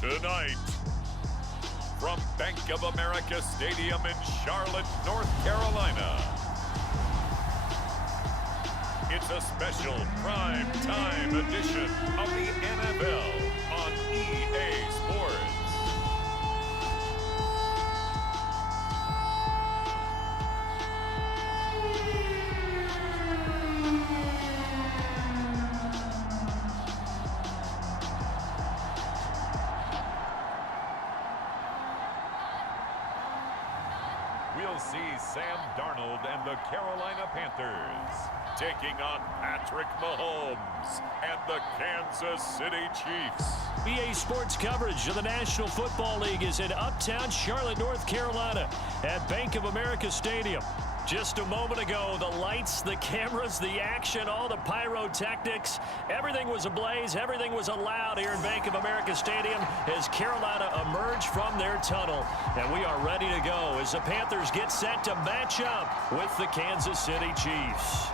Tonight, from Bank of America Stadium in Charlotte, North Carolina, it's a special prime time edition of the NFL on EA Sports. We'll see Sam Darnold and the Carolina Panthers taking on Patrick Mahomes and the Kansas City Chiefs. EA Sports coverage of the National Football League is in uptown Charlotte, North Carolina at Bank of America Stadium. Just a moment ago, the lights, the cameras, the action, all the pyrotechnics, everything was ablaze, everything was allowed here in Bank of America Stadium as Carolina emerged from their tunnel. And we are ready to go as the Panthers get set to match up with the Kansas City Chiefs.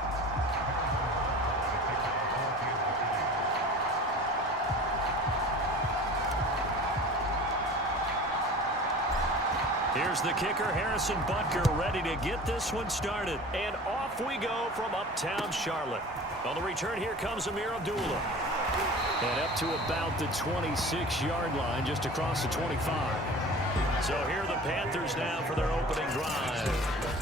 Here's the kicker, Harrison Butker, ready to get this one started. And off we go from uptown Charlotte. On the return, here comes Amir Abdullah. And up to about the 26-yard line, just across the 25. So here are the Panthers now for their opening drive.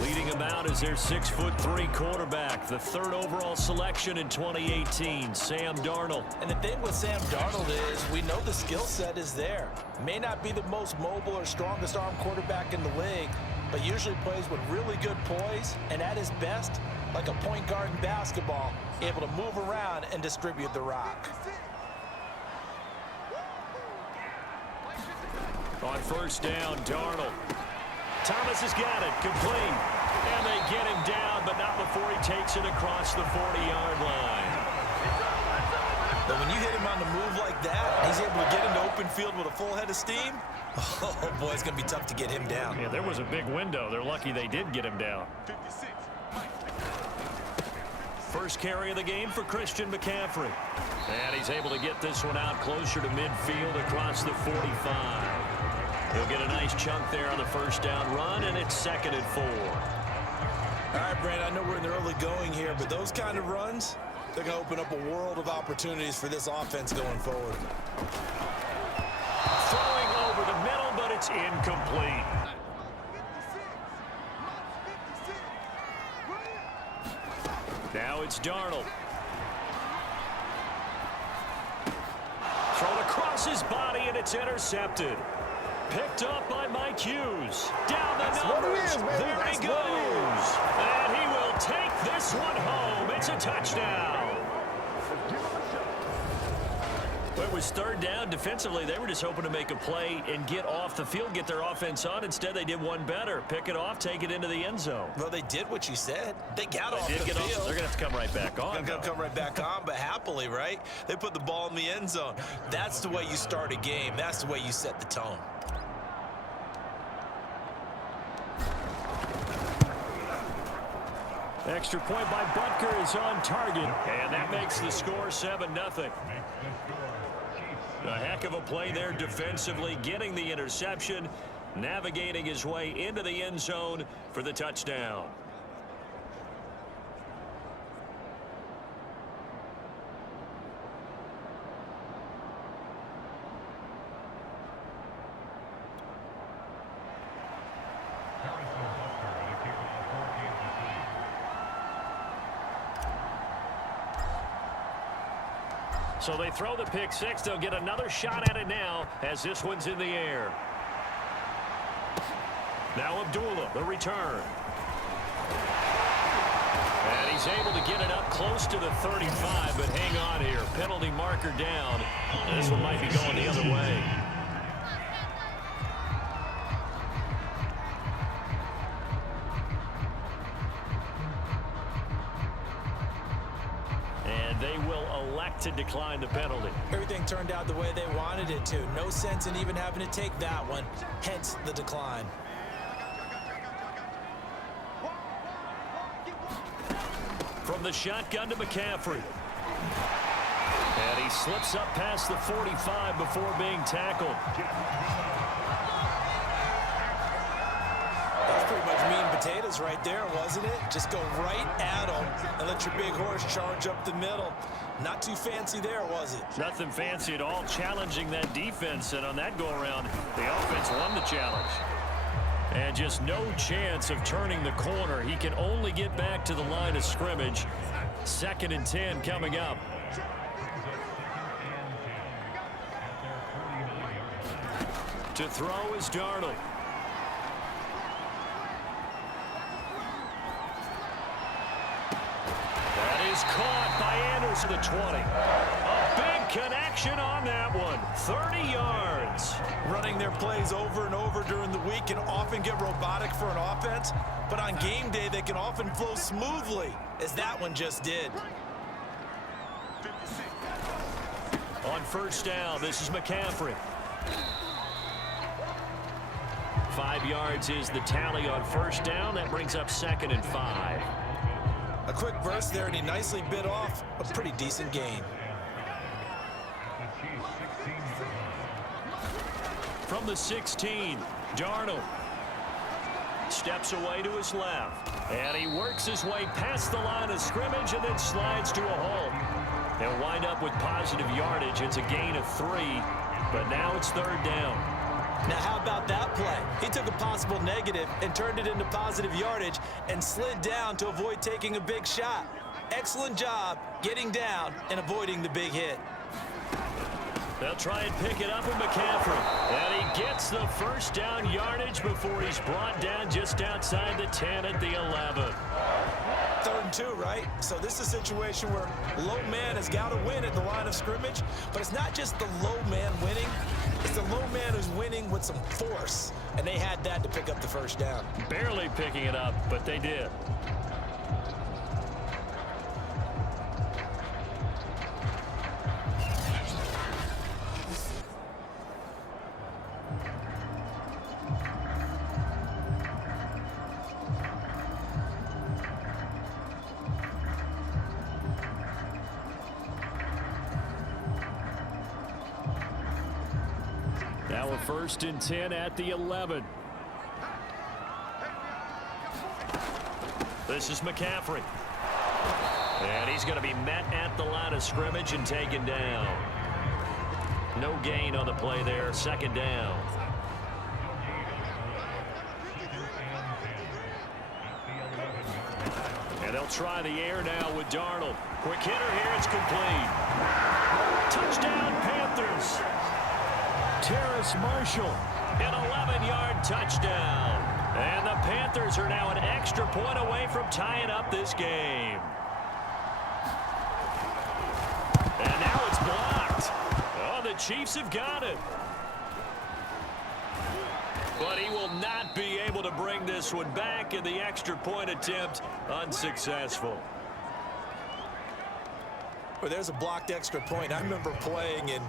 Leading them out is their 6'3" quarterback, the third overall selection in 2018, Sam Darnold. And the thing with Sam Darnold is we know the skill set is there. May not be the most mobile or strongest arm quarterback in the league, but usually plays with really good poise and at his best, like a point guard in basketball, able to move around and distribute the rock. On first down, Darnold. Thomas has got it, complete. And they get him down, but not before he takes it across the 40-yard line. But when you hit him on the move like that, he's able to get into open field with a full head of steam. Oh, boy, it's going to be tough to get him down. Yeah, there was a big window. They're lucky they did get him down. First carry of the game for Christian McCaffrey. And he's able to get this one out closer to midfield across the 45. He'll get a nice chunk there on the first down run, and it's 2nd and 4. All right, Brandon, I know we're in the early going here, but those kind of runs, they're going to open up a world of opportunities for this offense going forward. Throwing over the middle, but it's incomplete. Now it's Darnold. Thrown across his body, and it's intercepted. Picked up by Mike Hughes. Down the numbers. There he goes. And he will take this one home. It's a touchdown. Well, it was third down. Defensively, they were just hoping to make a play and get off the field, get their offense on. Instead, they did one better. Pick it off, take it into the end zone. Well, they did what you said. They got off the field. They're going to have to come right back on. They're going to come right back on, but happily, right? They put the ball in the end zone. That's the way you start a game. That's the way you set the tone. Extra point by Butker is on target, and that makes the score 7-0. A heck of a play there defensively, getting the interception, navigating his way into the end zone for the touchdown. So they throw the pick six. They'll get another shot at it now as this one's in the air. Now Abdullah, the return. And he's able to get it up close to the 35, but hang on here. Penalty marker down. And this one might be going the other way. And they will elect to decline the penalty. Everything turned out the way they wanted it to. No sense in even having to take that one, hence the decline. From the shotgun to McCaffrey. And he slips up past the 45 before being tackled. That's pretty much meat and potatoes right there, wasn't it? Just go right at him and let your big horse charge up the middle. Not too fancy there, was it? Nothing fancy at all, challenging that defense. And on that go-around, the offense won the challenge. And just no chance of turning the corner. He can only get back to the line of scrimmage. 2nd and 10 coming up. To throw is Darnold. That is caught by Anderson at the 20. A big connection on that one. 30 yards. Running their plays over and over during the week can often get robotic for an offense, but on game day they can often flow smoothly, as that one just did. On 1st down, this is McCaffrey. 5 yards is the tally on 1st down. That brings up 2nd and 5. A quick burst there, and he nicely bit off a pretty decent gain. From the 16, Darnold steps away to his left. And he works his way past the line of scrimmage and then slides to a halt. They'll wind up with positive yardage. It's a gain of 3, but now it's 3rd down. Now, how about that play? He took a possible negative and turned it into positive yardage and slid down to avoid taking a big shot. Excellent job getting down and avoiding the big hit. They'll try and pick it up with McCaffrey. And he gets the 1st down yardage before he's brought down just outside the 10 at the 11. 3rd and 2, right? So this is a situation where low man has got to win at the line of scrimmage, but it's not just the low man winning. It's the low man who's winning with some force, and they had that to pick up the 1st down. Barely picking it up, but they did. Now a 1st and 10 at the 11. This is McCaffrey. And he's going to be met at the line of scrimmage and taken down. No gain on the play there. 2nd down. And they'll try the air now with Darnold. Quick hitter here. It's complete. Touchdown, Panthers. Terrace Marshall, an 11-yard touchdown. And the Panthers are now an extra point away from tying up this game. And now it's blocked. Oh, the Chiefs have got it. But he will not be able to bring this one back, and the extra point attempt unsuccessful. Well, there's a blocked extra point. I remember playing, and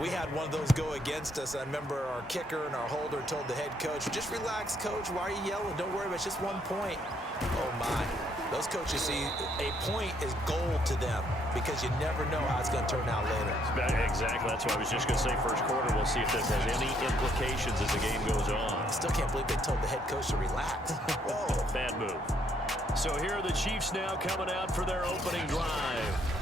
we had one of those go against us. I remember our kicker and our holder told the head coach, just relax, coach. Why are you yelling? Don't worry about it. It's just 1 point. Oh, my. Those coaches see a point is gold to them because you never know how it's going to turn out later. Exactly. That's what I was just going to say. 1st quarter, we'll see if this has any implications as the game goes on. I still can't believe they told the head coach to relax. Whoa. Bad move. So here are the Chiefs now coming out for their opening drive.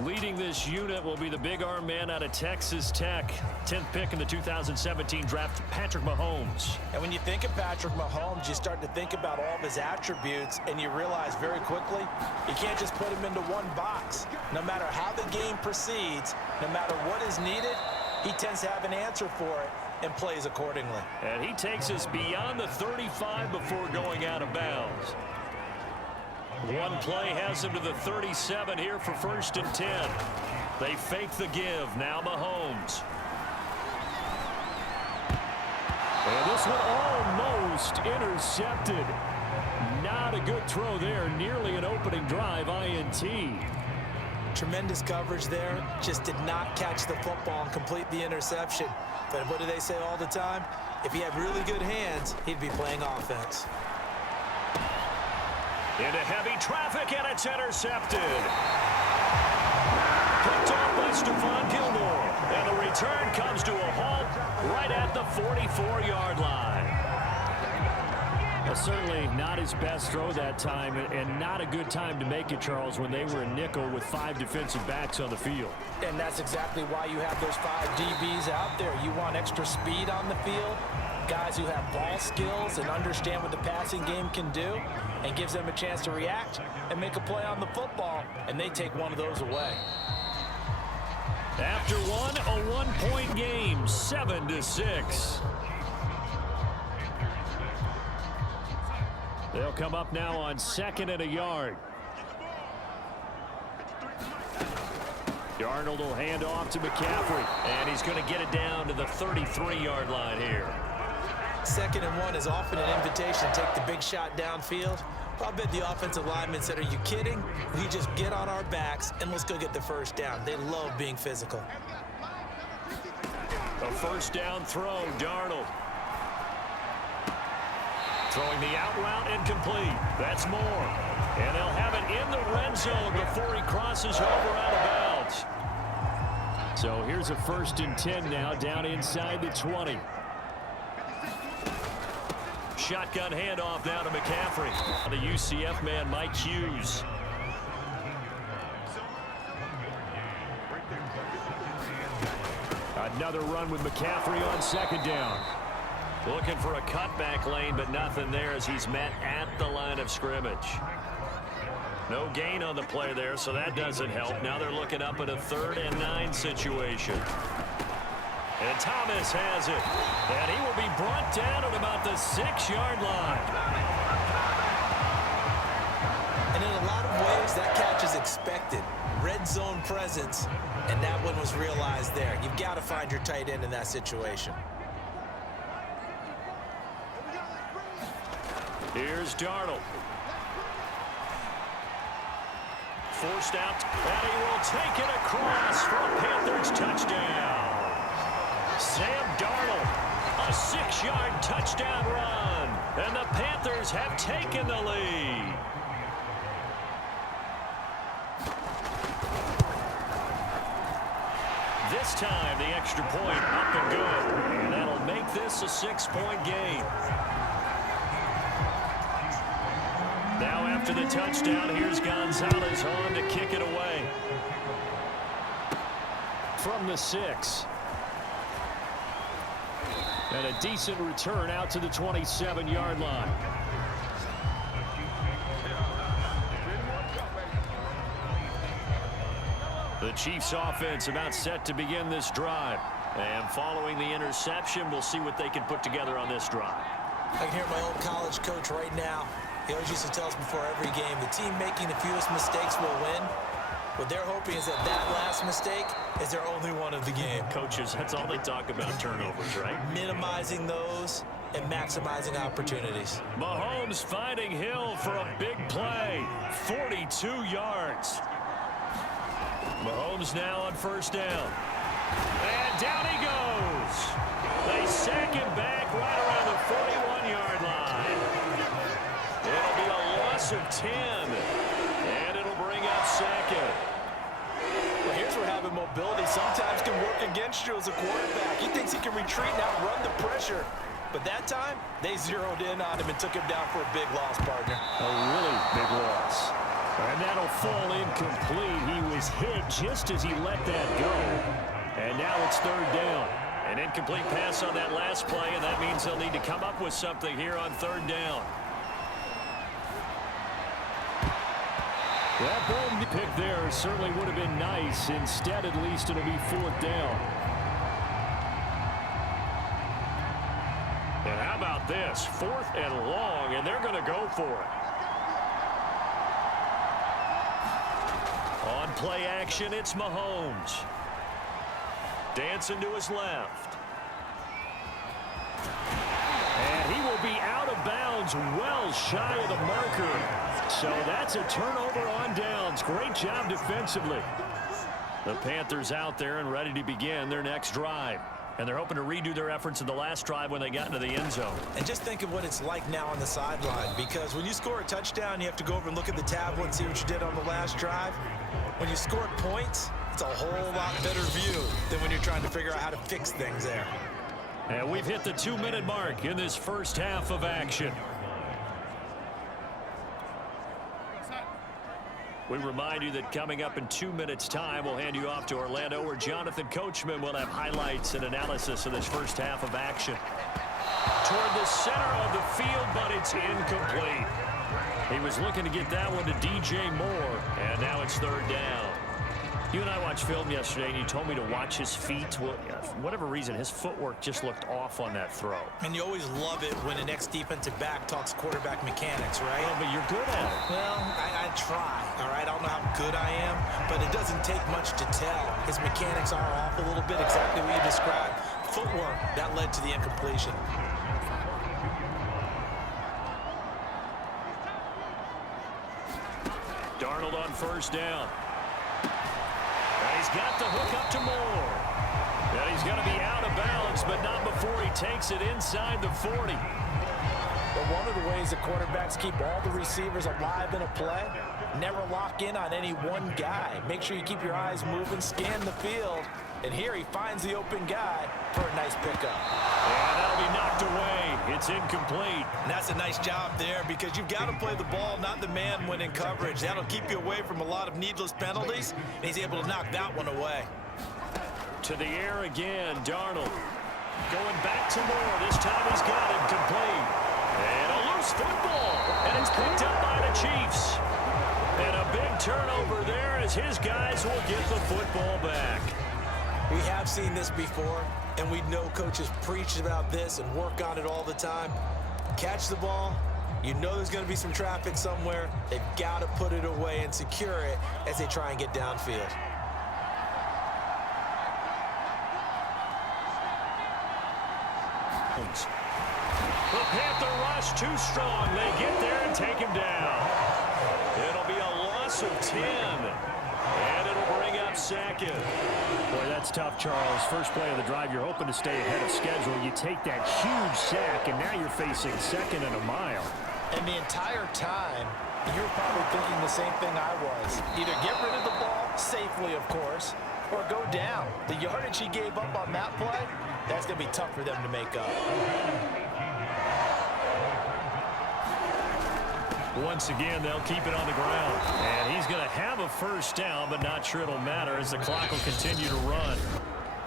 Leading this unit will be the big arm man out of Texas Tech. 10th pick in the 2017 draft, Patrick Mahomes. And when you think of Patrick Mahomes, you start to think about all of his attributes, and you realize very quickly you can't just put him into one box. No matter how the game proceeds, no matter what is needed, he tends to have an answer for it and plays accordingly. And he takes us beyond the 35 before going out of bounds. One play has him to the 37 here for 1st and 10. They fake the give. Now Mahomes. And this one almost intercepted. Not a good throw there. Nearly an opening drive INT. Tremendous coverage there. Just did not catch the football and complete the interception. But what do they say all the time? If he had really good hands, he'd be playing offense. Into heavy traffic, and it's intercepted. Picked off by Stephon Gilmore. And the return comes to a halt right at the 44-yard line. Well, certainly not his best throw that time, and not a good time to make it, Charles, when they were in nickel with 5 defensive backs on the field. And that's exactly why you have those 5 DBs out there. You want extra speed on the field, guys who have ball skills and understand what the passing game can do, and gives them a chance to react and make a play on the football, and they take one of those away. After one, a one-point game, 7-6. They'll come up now on 2nd and a yard. Darnold will hand off to McCaffrey, and he's going to get it down to the 33-yard line here. 2nd and 1 is often an invitation to take the big shot downfield. I bet the offensive lineman said, "Are you kidding? We just get on our backs and let's go get the first down." They love being physical. A first down throw, Darnold. Throwing the out route incomplete. That's Moore. And they'll have it in the red zone before he crosses over out of bounds. So here's a 1st and 10 now, down inside the 20. Shotgun handoff down to McCaffrey. The UCF man, Mike Hughes. Another run with McCaffrey on 2nd down. Looking for a cutback lane, but nothing there as he's met at the line of scrimmage. No gain on the play there, so that doesn't help. Now they're looking up at a 3rd and 9 situation. And Thomas has it. And he will be brought down at about the 6-yard line. And in a lot of ways, that catch is expected. Red zone presence, and that one was realized there. You've got to find your tight end in that situation. Here's Darnold. Forced out, and he will take it across for a Panthers touchdown. Sam Darnold, a 6-yard touchdown run, and the Panthers have taken the lead. This time, the extra point up and good, and that'll make this a 6-point game. Now after the touchdown, here's Gonzalez on to kick it away. From the 6. And a decent return out to the 27-yard line. The Chiefs offense about set to begin this drive. And following the interception, we'll see what they can put together on this drive. I can hear my old college coach right now. He always used to tell us before every game, the team making the fewest mistakes will win. What they're hoping is that that last mistake is their only one of the game. Coaches, that's all they talk about, turnovers, right? Minimizing those and maximizing opportunities. Mahomes finding Hill for a big play. 42 yards. Mahomes now on 1st down. And down he goes. They sack him back right around the 41-yard line. It'll be a loss of 10. And it'll bring up 2nd. Well, here's where having mobility sometimes can work against you as a quarterback. He thinks he can retreat and outrun the pressure. But that time, they zeroed in on him and took him down for a big loss, partner. A really big loss. And that'll fall incomplete. He was hit just as he let that go. And now it's 3rd down. An incomplete pass on that last play, and that means they'll need to come up with something here on 3rd down. That ball pick there certainly would have been nice. Instead, at least, it'll be 4th down. And how about this? 4th and long, and they're going to go for it. On play action, it's Mahomes. Dancing to his left. And he will be out of bounds, well shy of the marker. So that's a turnover on downs. Great job defensively. The Panthers out there and ready to begin their next drive. And they're hoping to redo their efforts in the last drive when they got into the end zone. And just think of what it's like now on the sideline, because when you score a touchdown, you have to go over and look at the tablet and see what you did on the last drive. When you score points, It's a whole lot better view than when you're trying to figure out how to fix things there. And we've hit the 2-minute mark in this first half of action. We remind you that coming up in 2 minutes' time, we'll hand you off to Orlando, where Jonathan Coachman will have highlights and analysis of this first half of action. Toward the center of the field, but it's incomplete. He was looking to get that one to DJ Moore, and now it's third down. You and I watched film yesterday, and you told me to watch his feet. Well, for whatever reason, his footwork just looked off on that throw. And you always love it when an ex-defensive back talks quarterback mechanics, right? Oh, but you're good at it. Well, I try, all right? I don't know how good I am, but it doesn't take much to tell. His mechanics are off a little bit, exactly what you described. Footwork, that led to the incompletion. Darnold on first down. And he's got the hook up to Moore. And he's going to be out of bounds, but not before he takes it inside the 40. But one of the ways the quarterbacks keep all the receivers alive in a play, never lock in on any one guy. Make sure you keep your eyes moving, scan the field. And here he finds the open guy for a nice pickup. And that'll be knocked away. It's incomplete. And that's a nice job there, because you've got to play the ball, not the man when in coverage. That'll keep you away from a lot of needless penalties, and he's able to knock that one away. To the air again, Darnold. Going back to Moore. This time he's got it complete. And a loose football. And it's picked up by the Chiefs. And a big turnover there as his guys will get the football back. We have seen this before, and we know coaches preach about this and work on it all the time. Catch the ball. You know there's going to be some traffic somewhere. They've got to put it away and secure it as they try and get downfield. The Panther rush too strong. They get there and take him down. It'll be a loss of 10. And it'll bring up second. Boy, that's tough, Charles. First play of the drive, you're hoping to stay ahead of schedule. You take that huge sack, and now you're facing second and a mile. And the entire time, you're probably thinking the same thing I was. Either get rid of the ball, safely, of course, or go down. The yardage he gave up on that play, that's going to be tough for them to make up. Once again, they'll keep it on the ground. And he's going to have a first down, but not sure it'll matter as the clock will continue to run.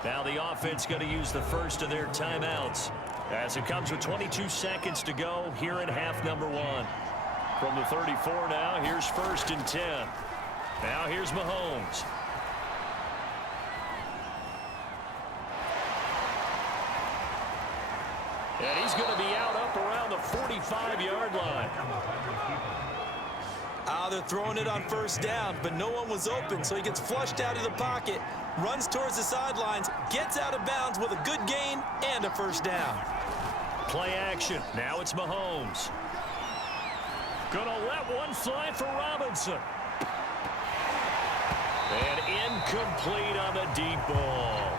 Now the offense going to use the first of their timeouts as it comes with 22 seconds to go here in half number 1. From the 34 now, here's 1st and 10. Now here's Mahomes. And he's going to be out up around the 45-yard line. They're throwing it on first down, but no one was open, so he gets flushed out of the pocket, runs towards the sidelines, gets out of bounds with a good gain and a first down. Play action. Now it's Mahomes. Gonna let one fly for Robinson. And incomplete on the deep ball.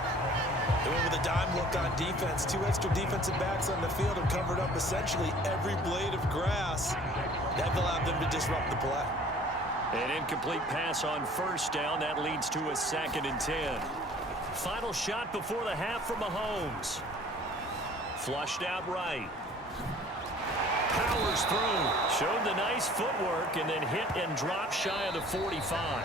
They went with a dime look on defense. 2 extra defensive backs on the field have covered up essentially every blade of grass. That allowed them to disrupt the play. An incomplete pass on first down. That leads to a 2nd and 10. Final shot before the half from Mahomes. Flushed out right. Powers through. Showed the nice footwork and then hit and dropped shy of the 45.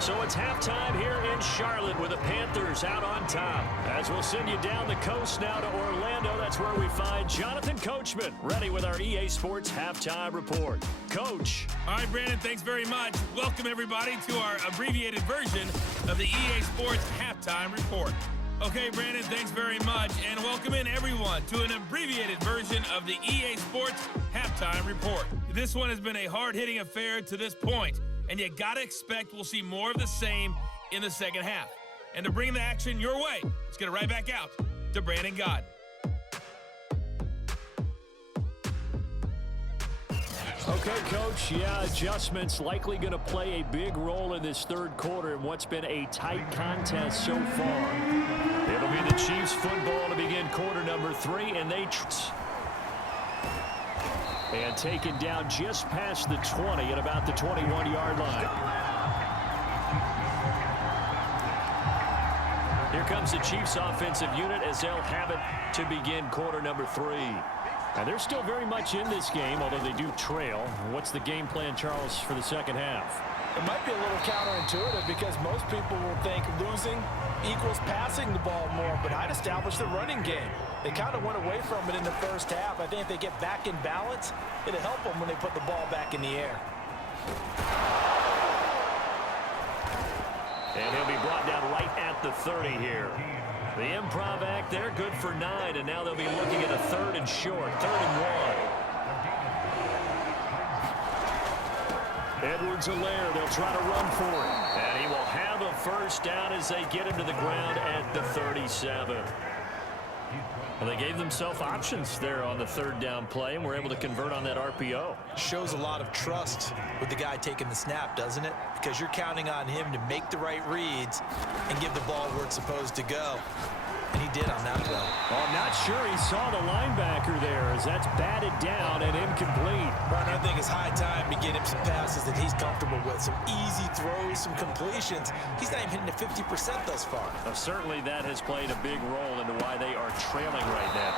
So it's halftime here in Charlotte with the Panthers out on top. As we'll send you down the coast now to Orlando, that's where we find Jonathan Coachman, ready with our EA Sports Halftime Report. Coach. All right, Brandon, thanks very much. Welcome, everybody, to our abbreviated version of the EA Sports Halftime Report. Okay, Brandon, thanks very much, and welcome in, everyone, to an abbreviated version of the EA Sports Halftime Report. This one has been a hard-hitting affair to this point, and you gotta expect we'll see more of the same in the second half. And to bring the action your way, let's get it right back out to Brandon Gott. Okay, Coach, yeah, adjustments likely going to play a big role in this third quarter in what's been a tight contest so far. It'll be the Chiefs football to begin quarter number 3, and they and taken down just past the 20 at about the 21-yard line. Here comes the Chiefs offensive unit as they'll have it to begin quarter number 3. And they're still very much in this game, although they do trail. What's the game plan, Charles, for the second half? It might be a little counterintuitive because most people will think losing equals passing the ball more, but I'd establish the running game. They kind of went away from it in the first half. I think if they get back in balance, it'll help them when they put the ball back in the air. And he'll be brought down right at the 30 here. The improv act there, good for 9, and now they'll be looking at a 3rd and short, 3rd and 1. Edwards-Helaire, they'll try to run for it. And he will have a first down as they get him to the ground at the 37. And they gave themselves options there on the 3rd down play and were able to convert on that RPO. Shows a lot of trust with the guy taking the snap, doesn't it? Because you're counting on him to make the right reads and give the ball where it's supposed to go. And he did on that play. Well, I'm not sure he saw the linebacker there as that's batted down and incomplete. Brian, I think it's high time to get him some passes that he's comfortable with. Some easy throws, some completions. He's not even hitting the 50% thus far. Certainly that has played a big role into why they are trailing right now.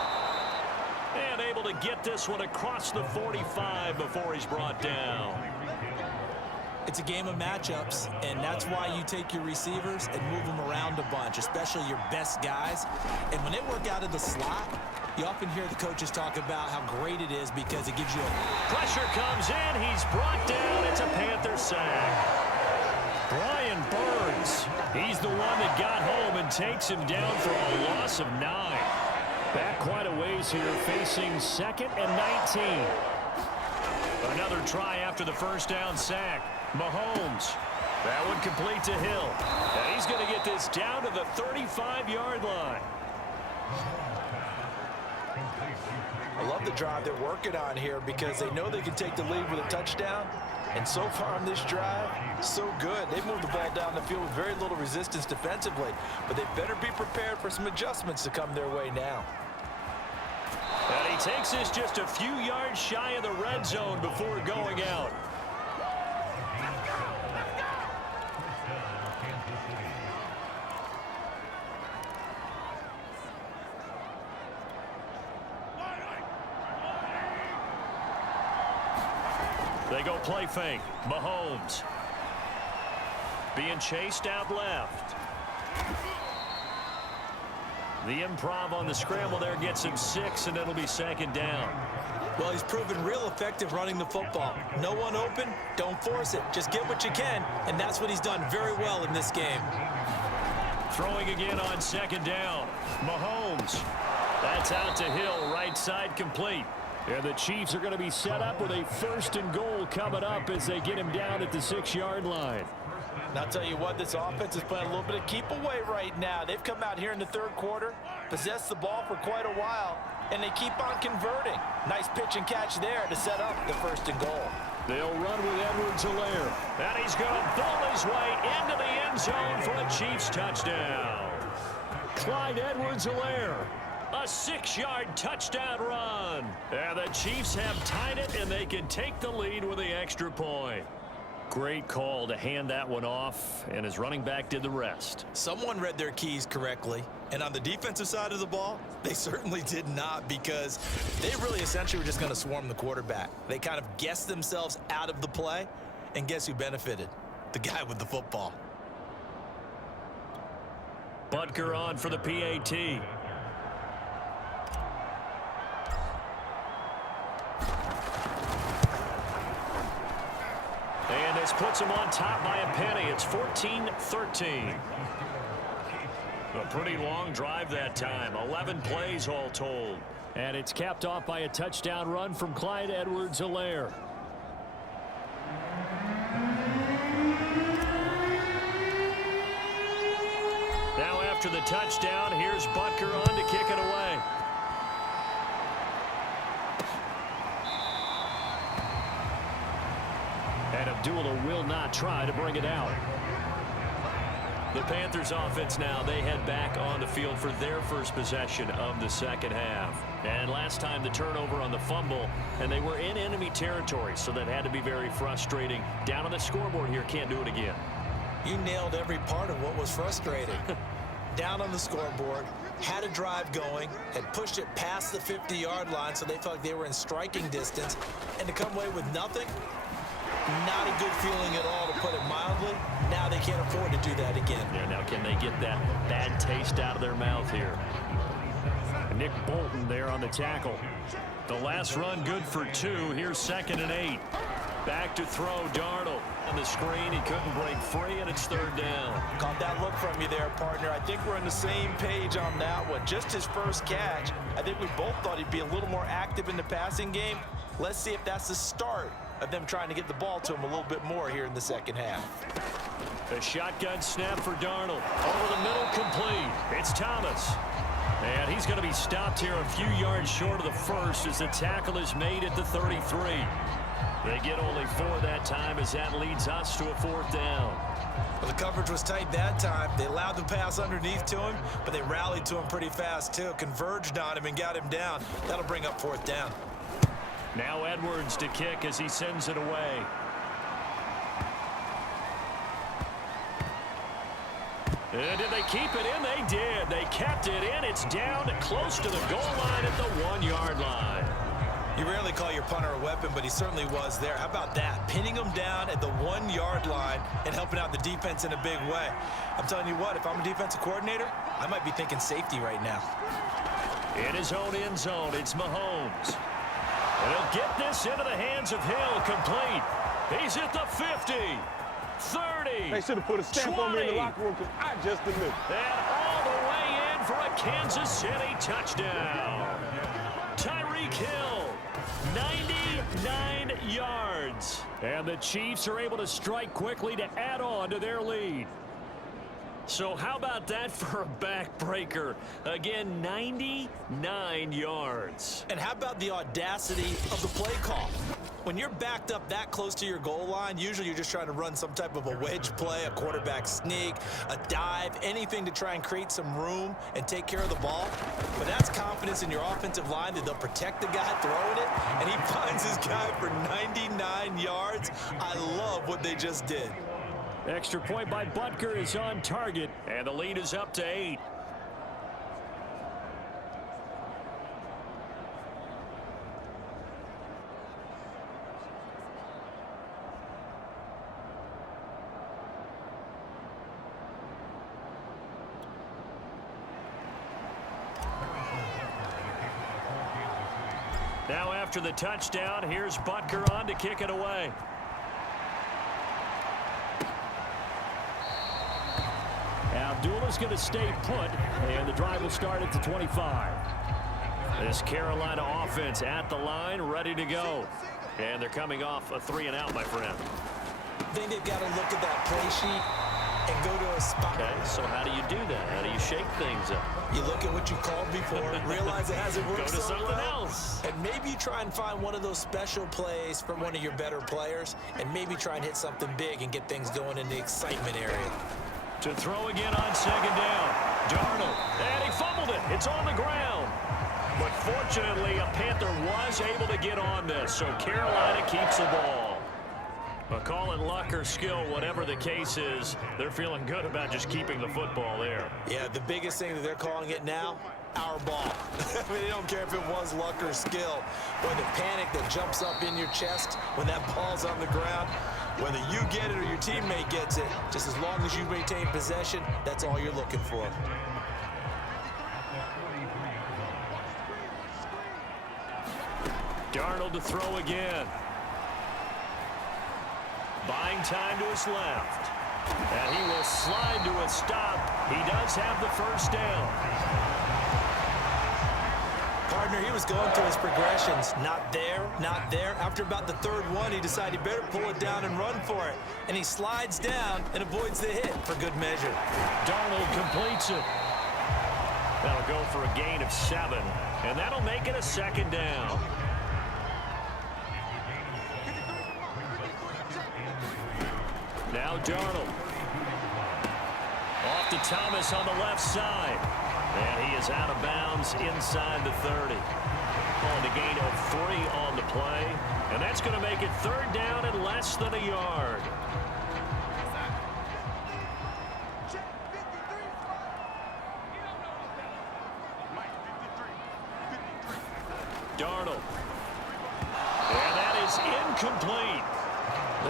And able to get this one across the 45 before he's brought down. It's a game of matchups, and that's why you take your receivers and move them around a bunch, especially your best guys. And when they work out of the slot, you often hear the coaches talk about how great it is because it gives you a... Pressure comes in. He's brought down. It's a Panther sack. Brian Burns. He's the one that got home and takes him down for a loss of 9. Back quite a ways here, facing 2nd and 19. Another try after the first down sack. Mahomes. That one complete to Hill. And he's going to get this down to the 35-yard line. I love the drive they're working on here because they know they can take the lead with a touchdown. And so far on this drive, so good. They moved the ball down the field with very little resistance defensively. But they better be prepared for some adjustments to come their way now. And he takes this just a few yards shy of the red zone before going out. They go play fake. Mahomes being chased out left. The improv on the scramble there gets him 6, and it'll be 2nd down. Well, he's proven real effective running the football. No one open, don't force it. Just get what you can, and that's what he's done very well in this game. Throwing again on 2nd down. Mahomes. That's out to Hill, right side complete. And the Chiefs are going to be set up with a 1st and goal coming up as they get him down at the 6-yard line. And I'll tell you what, this offense is playing a little bit of keep away right now. They've come out here in the 3rd quarter, possessed the ball for quite a while, and they keep on converting. Nice pitch and catch there to set up the 1st and goal. They'll run with Edwards-Helaire. And he's going to ball his way into the end zone for a Chiefs touchdown. Clyde Edwards-Helaire. A 6-yard touchdown run. And the Chiefs have tied it, and they can take the lead with the extra point. Great call to hand that one off, and his running back did the rest. Someone read their keys correctly, and on the defensive side of the ball, they certainly did not because they really essentially were just going to swarm the quarterback. They kind of guessed themselves out of the play, and guess who benefited? The guy with the football. Butker on for the PAT. And this puts him on top by a penny. It's 14-13. A pretty long drive that time. 11 plays all told. And it's capped off by a touchdown run from Clyde Edwards-Helaire. Now after the touchdown, here's Butker on to kick it away. And Abdullah will not try to bring it out. The Panthers offense now, they head back on the field for their first possession of the second half. And last time the turnover on the fumble, and they were in enemy territory, so that had to be very frustrating. Down on the scoreboard here, can't do it again. You nailed every part of what was frustrating. down on the scoreboard, had a drive going, had pushed it past the 50-yard line so they felt like they were in striking distance, and to come away with nothing, not a good feeling at all, to put it mildly. Now they can't afford to do that again. Yeah, now can they get that bad taste out of their mouth here? Nick Bolton there on the tackle. The last run good for 2. Here's 2nd and 8. Back to throw, Darnold. On the screen, he couldn't break free, and it's 3rd down. Caught that look from you there, partner. I think we're on the same page on that one. Just his first catch. I think we both thought he'd be a little more active in the passing game. Let's see if that's the start of them trying to get the ball to him a little bit more here in the second half. The shotgun snap for Darnold. Over the middle, complete. It's Thomas. And he's going to be stopped here a few yards short of the first as the tackle is made at the 33. They get only 4 that time as that leads us to a 4th down. Well, the coverage was tight that time. They allowed the pass underneath to him, but they rallied to him pretty fast, too. Converged on him and got him down. That'll bring up 4th down. Now Edwards to kick as he sends it away. And did they keep it in? They did. They kept it in. It's down close to the goal line at the 1-yard line. You rarely call your punter a weapon, but he certainly was there. How about that? Pinning him down at the 1-yard line and helping out the defense in a big way. I'm telling you what, if I'm a defensive coordinator, I might be thinking safety right now. In his own end zone, it's Mahomes. He'll get this into the hands of Hill, complete. He's at the 50, 30, They should have put a stamp 20, on me in the locker room because I just admit. and all the way in for a Kansas City touchdown. Tyreek Hill, 99 yards. And the Chiefs are able to strike quickly to add on to their lead. So how about that for a backbreaker? Again, 99 yards. And how about the audacity of the play call? When you're backed up that close to your goal line, usually you're just trying to run some type of a wedge play, a quarterback sneak, a dive, anything to try and create some room and take care of the ball. But that's confidence in your offensive line that they'll protect the guy throwing it, and he finds his guy for 99 yards. I love what they just did. Extra point by Butker is on target, and the lead is up to 8. Now after the touchdown, here's Butker on to kick it away. Abdullah's going to stay put, and the drive will start at the 25. This Carolina offense at the line, ready to go. And they're coming off a 3-and-out, my friend. I think they've got to look at that play sheet and go to a spot. Okay, so how do you do that? How do you shake things up? You look at what you called before, realize it hasn't worked Go to so something well, else. and maybe you try and find one of those special plays from one of your better players, and maybe try and hit something big and get things going in the excitement area. To throw again on 2nd down. Darnold, and he fumbled it. It's on the ground. But fortunately, a Panther was able to get on this, so Carolina keeps the ball. But call it luck or skill, whatever the case is, they're feeling good about just keeping the football there. Yeah, the biggest thing that they're calling it now, our ball. I mean, they don't care if it was luck or skill. Or the panic that jumps up in your chest when that ball's on the ground. Whether you get it or your teammate gets it, just as long as you maintain possession, that's all you're looking for. Darnold to throw again. Buying time to his left. And he will slide to a stop. He does have the first down. Partner, he was going through his progressions. Not there, not there. After about the 3rd one, he decided he better pull it down and run for it. And he slides down and avoids the hit for good measure. Darnold completes it. That'll go for a gain of 7. And that'll make it a 2nd down. Now Darnold. Off to Thomas on the left side. And he is out of bounds inside the 30. On the gain of 3 on the play. And that's going to make it 3rd down and less than a yard. Darnold. And that is incomplete.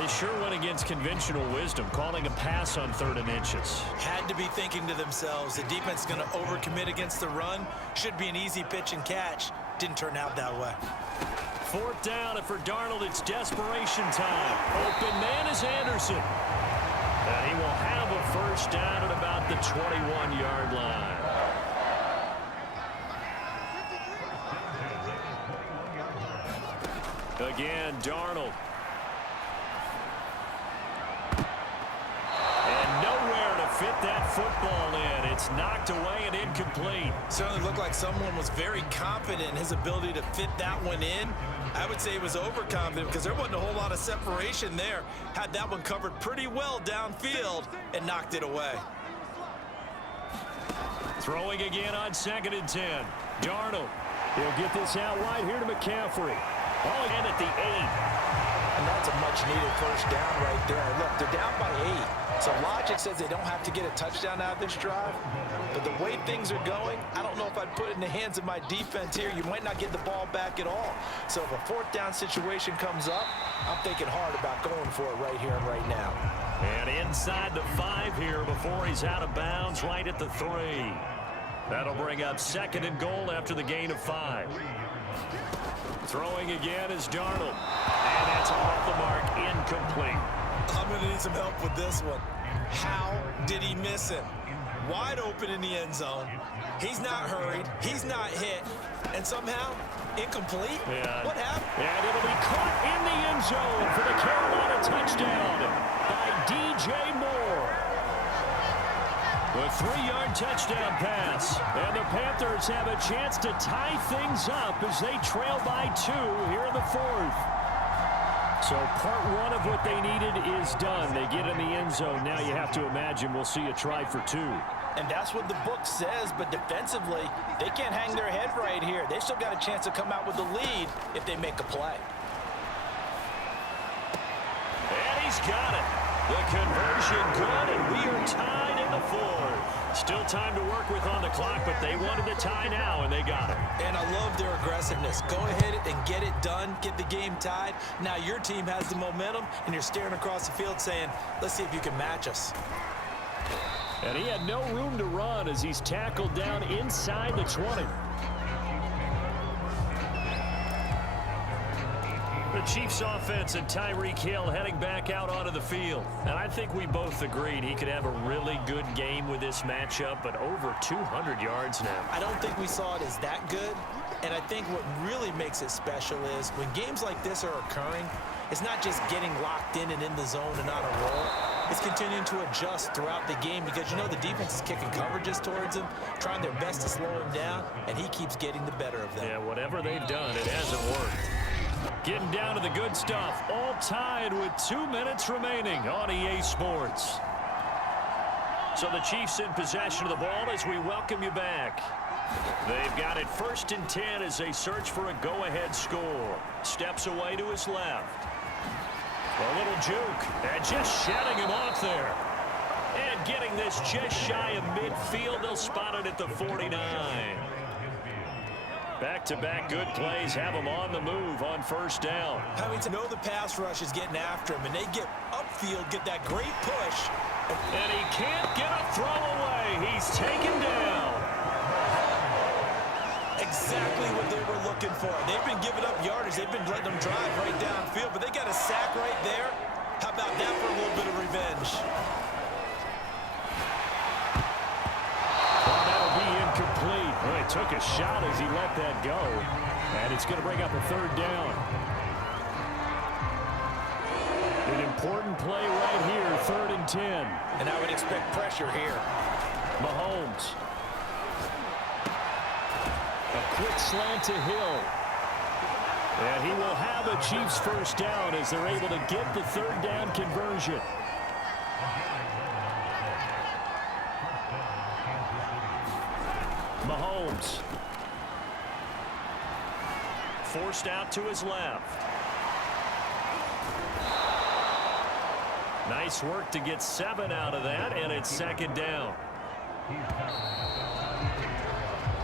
They sure went against conventional wisdom, calling a pass on 3rd and inches. Had to be thinking to themselves, the defense is going to overcommit against the run. Should be an easy pitch and catch. Didn't turn out that way. 4th down, and for Darnold, it's desperation time. Open man is Anderson. And he will have a 1st down at about the 21-yard line. Again, Darnold. And nowhere to fit that football in. It's knocked away and incomplete. Certainly looked like someone was very confident in his ability to fit that one in. I would say he was overconfident because there wasn't a whole lot of separation there. Had that one covered pretty well downfield and knocked it away. Throwing again on 2nd and 10. Darnold. He'll get this out wide here to McCaffrey. Oh, and at the 8. And that's a much-needed 1st down right there. Look, they're down by 8. So logic says they don't have to get a touchdown out of this drive. But the way things are going, I don't know if I'd put it in the hands of my defense here. You might not get the ball back at all. So if a 4th down situation comes up, I'm thinking hard about going for it right here and right now. And inside the 5 here before he's out of bounds right at the 3. That'll bring up 2nd and goal after the gain of 5. Throwing again is Darnold. And that's off the mark, incomplete. I'm going to need some help with this one. How did he miss him? Wide open in the end zone. He's not hurried. He's not hit. And somehow, incomplete? Yeah. What happened? And it'll be caught in the end zone for the Carolina touchdown by DJ Moore. The 3-yard touchdown pass. And the Panthers have a chance to tie things up as they trail by 2 here in the 4th. So part 1 of what they needed is done. They get in the end zone. Now you have to imagine we'll see a try for 2. And that's what the book says, but defensively, they can't hang their head right here. They still got a chance to come out with the lead if they make a play. And he's got it. The conversion good, and we are tied in the 4th. Still time to work with on the clock, but they wanted the tie now, and they got it. And I love their aggressiveness. Go ahead and get it done, get the game tied. Now your team has the momentum, and you're staring across the field saying, let's see if you can match us. And he had no room to run as he's tackled down inside the 20. The Chiefs offense and Tyreek Hill heading back out onto the field. And I think we both agreed he could have a really good game with this matchup, but over 200 yards now. I don't think we saw it as that good. And I think what really makes it special is when games like this are occurring, it's not just getting locked in and in the zone and on a roll. It's continuing to adjust throughout the game because, you know, the defense is kicking coverages towards him, trying their best to slow him down, and he keeps getting the better of them. Yeah, whatever they've done, it hasn't worked. Getting down to the good stuff, all tied with 2 minutes remaining on EA Sports. So the Chiefs in possession of the ball as we welcome you back. They've got it 1st and 10 as they search for a go-ahead score. Steps away to his left. A little juke, and just shutting him off there. And getting this just shy of midfield, they'll spot it at the 49. Back-to-back good plays have them on the move on 1st down. I mean, to know the pass rush is getting after him, and they get upfield, get that great push. And he can't get a throw away. He's taken down. Exactly what they were looking for. They've been giving up yardage. They've been letting them drive right downfield, but they got a sack right there. How about that for a little bit of revenge? Well, that'll be incomplete. Well, he took a shot as he let that go. And it's going to bring up a 3rd down. An important play right here, 3rd and 10. And I would expect pressure here. Mahomes. A quick slant to Hill. And he will have a Chiefs 1st down as they're able to get the 3rd down conversion. Mahomes. Forced out to his left. Nice work to get 7 out of that, and it's 2nd down.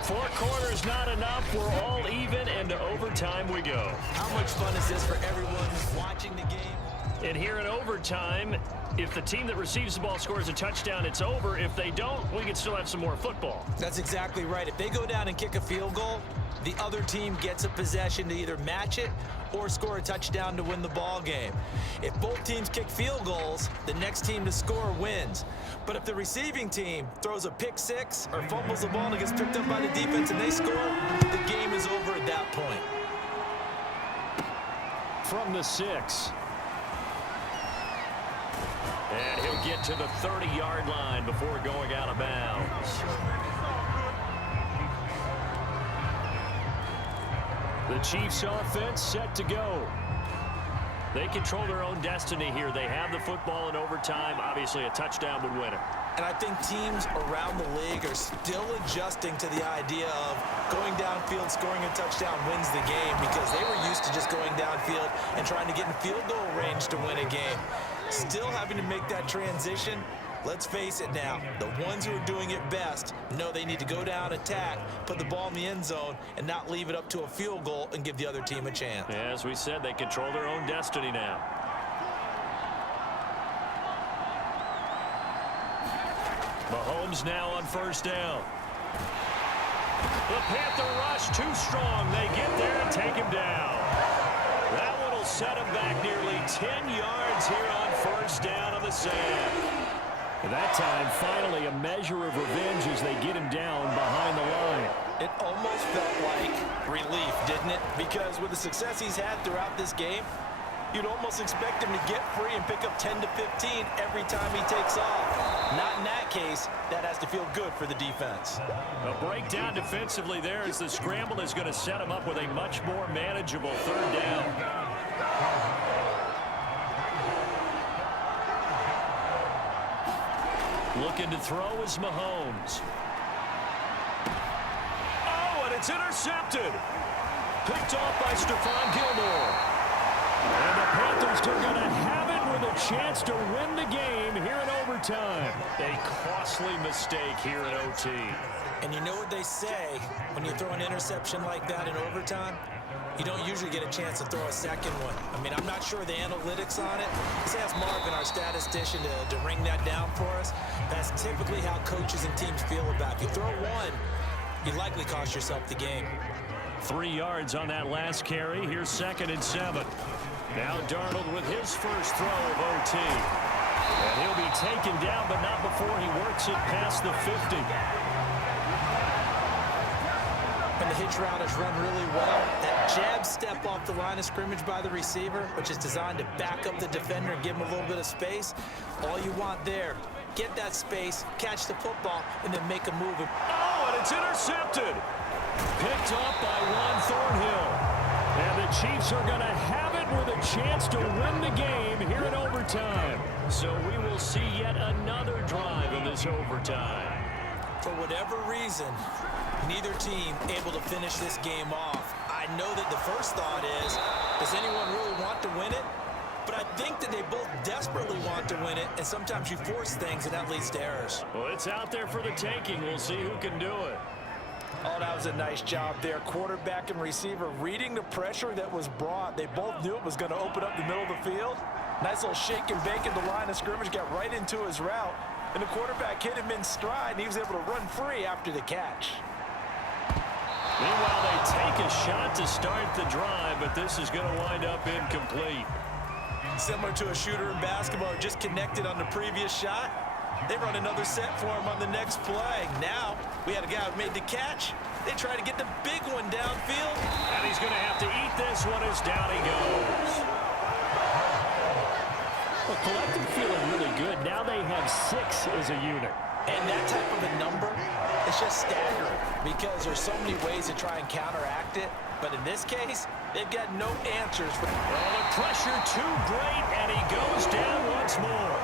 4 quarters not enough. We're all even, and to overtime we go. How much fun is this for everyone who's watching the game? And here in overtime, if the team that receives the ball scores a touchdown, it's over. If they don't, we can still have some more football. That's exactly right. If they go down and kick a field goal, the other team gets a possession to either match it or score a touchdown to win the ball game. If both teams kick field goals, the next team to score wins. But if the receiving team throws a pick six or fumbles the ball and it gets picked up by the defense and they score, the game is over at that point. From the 6. And he'll get to the 30-yard line before going out of bounds. The Chiefs offense set to go. They control their own destiny here. They have the football in overtime. Obviously, a touchdown would win it. And I think teams around the league are still adjusting to the idea of going downfield, scoring a touchdown wins the game, because they were used to just going downfield and trying to get in field goal range to win a game. Still having to make that transition. Let's face it now, the ones who are doing it best know they need to go down, attack, put the ball in the end zone, and not leave it up to a field goal and give the other team a chance. As we said, they control their own destiny now. Mahomes now on first down. The Panther rush too strong. They get there and take him down. That one will set him back nearly 10 yards here on first down on the sand. At that time, finally a measure of revenge as they get him down behind the line. It almost felt like relief, didn't it? Because with the success he's had throughout this game, you'd almost expect him to get free and pick up 10 to 15 every time he takes off. Not in that case. That has to feel good for the defense. A breakdown defensively there as the scramble is going to set him up with a much more manageable third down. Looking to throw is Mahomes. Oh, and it's intercepted. Picked off by Stephon Gilmore. And the Panthers are going to have it with a chance to win the game here in overtime. A costly mistake here in OT. And you know what they say, when you throw an interception like that in overtime, you don't usually get a chance to throw a second one. I mean, I'm not sure the analytics on it. Let's ask Marvin, our statistician, to ring that down for us. That's typically how coaches and teams feel about it. If you throw one, you likely cost yourself the game. 3 yards on that last carry. Here's 2nd and 7. Now Darnold with his first throw of OT. And he'll be taken down, but not before he works it past the 50. And the hitch route is run really well. That jab step off the line of scrimmage by the receiver, which is designed to back up the defender and give him a little bit of space. All you want there, get that space, catch the football, and then make a move. Oh, and it's intercepted. Picked off by Juan Thornhill. And the Chiefs are going to have it with a chance to win the game here in overtime. So we will see yet another drive in this overtime. For whatever reason, neither team able to finish this game off. I know that the first thought is, does anyone really want to win it? But I think that they both desperately want to win it, and sometimes you force things, and that leads to errors. Well, it's out there for the taking. We'll see who can do it. Oh, that was a nice job there. Quarterback and receiver reading the pressure that was brought. They both knew it was going to open up the middle of the field. Nice little shake and bake at the line of scrimmage, got right into his route. And the quarterback hit him in stride, and he was able to run free after the catch. Meanwhile, they take a shot to start the drive, but this is going to wind up incomplete. Similar to a shooter in basketball who just connected on the previous shot. They run another set for him on the next play. Now, we had a guy who made the catch. They try to get the big one downfield. And he's going to have to eat this one as down he goes. Well, collective feeling really good. Now they have 6 as a unit. And that type of a number, it's just staggering because there's so many ways to try and counteract it. But in this case, they've got no answers. Well, the pressure too great, and he goes down once more.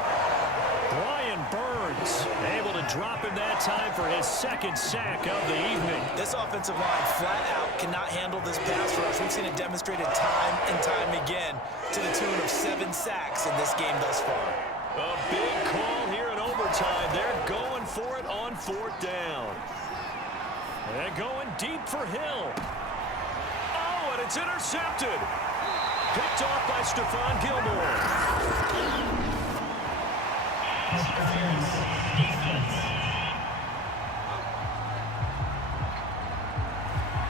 Brian Burns able to drop him that time for his 2nd sack of the evening. This offensive line flat out cannot handle this pass rush. We've seen it demonstrated time and time again to the tune of 7 sacks in this game thus far. A big call here in overtime. They're going for it on 4th down. And going deep for Hill. Oh, and it's intercepted. Picked off by Stephon Gilmore.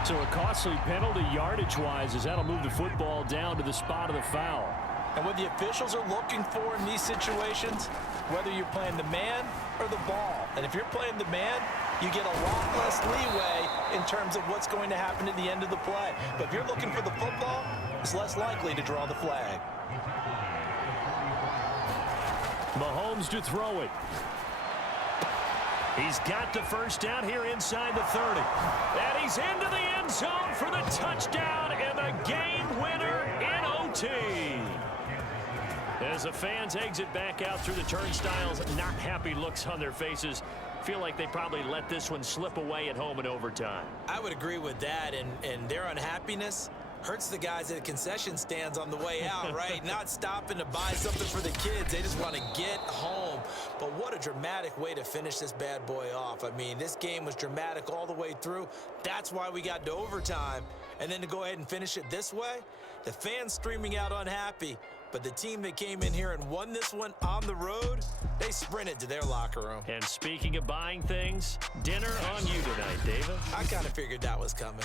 So a costly penalty yardage-wise as that'll move the football down to the spot of the foul. And what the officials are looking for in these situations, whether you're playing the man or the ball. And if you're playing the man, you get a lot less leeway in terms of what's going to happen at the end of the play. But if you're looking for the football, it's less likely to draw the flag. Mahomes to throw it. He's got the first down here inside the 30. And he's into the end zone for the touchdown and the game winner in OT. As the fans exit back out through the turnstiles, not happy looks on their faces. Feel like they probably let this one slip away at home in overtime. I would agree with that, and their unhappiness hurts the guys at the concession stands on the way out, right? Not stopping to buy something for the kids. They just want to get home. But what a dramatic way to finish this bad boy off. I mean, this game was dramatic all the way through. That's why we got to overtime. And then to go ahead and finish it this way, the fans streaming out unhappy. But the team that came in here and won this one on the road, they sprinted to their locker room. And speaking of buying things, dinner on you tonight, David. I kind of figured that was coming.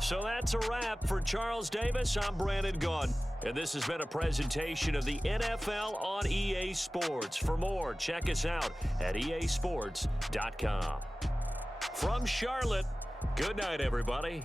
So that's a wrap for Charles Davis. I'm Brandon Gaudin, and this has been a presentation of the NFL on EA Sports. For more, check us out at easports.com. From Charlotte, good night, everybody.